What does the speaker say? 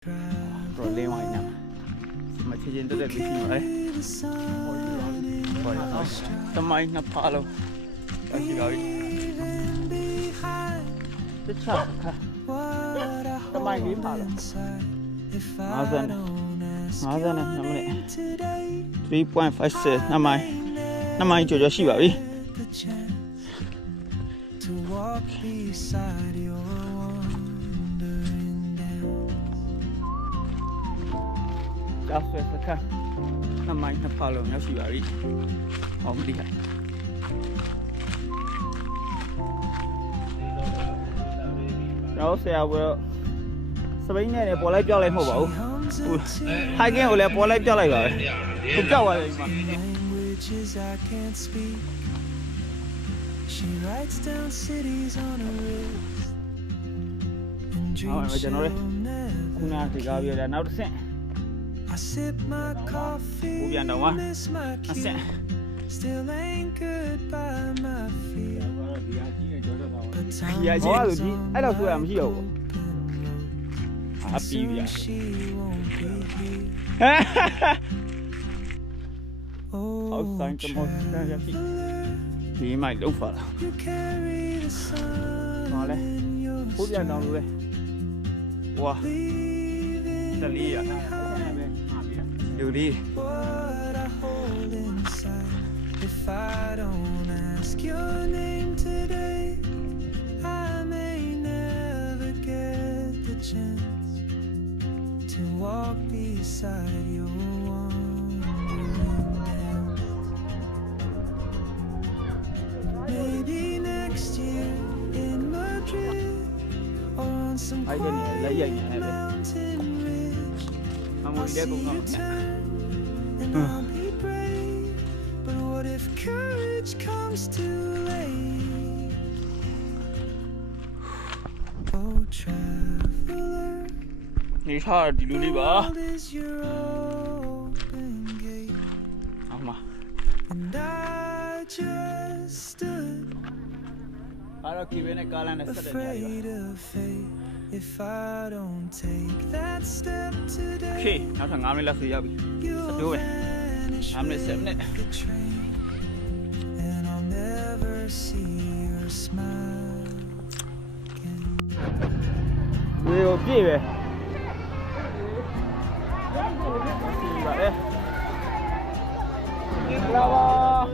problema aí não mas a gente deve vir vai também na palo aqui vai deixa cá também đi palo Mazan namanya 3.56 namanya jojo sih babi Dah sudah sekarang namanya Palo nya sih babi Om lihat Rồi xe vừa Sebenarnya ni boleh jual leh mau bau Harga boleh boleh jual leh bau Cũng jual leh mah Oh, macam mana? Kuna tiga biar dah nak rusek. Biar dah mah. Rusek. Ya je. Oh, tu, ada tu yang mesti tahu. Happy biar. Oh, sang kemau dah happy. Ni mai đâu phải. Ngon đấy. Phút giờ nào rồi. Wow. Đây đi à. Điều đi. If I don't ask your name today, I may never get the chance to walk beside your wandering dance. Maybe next year in Madrid or on some quiet mountain ridge, I'll see you turn and I'll be brave. But what if courage comes too late? Oh, traveler, the world is your open gate, and I just stood afraid of fate. If I don't take that step today, you'll vanish with the train, and I'll never see your smile again. Bravo.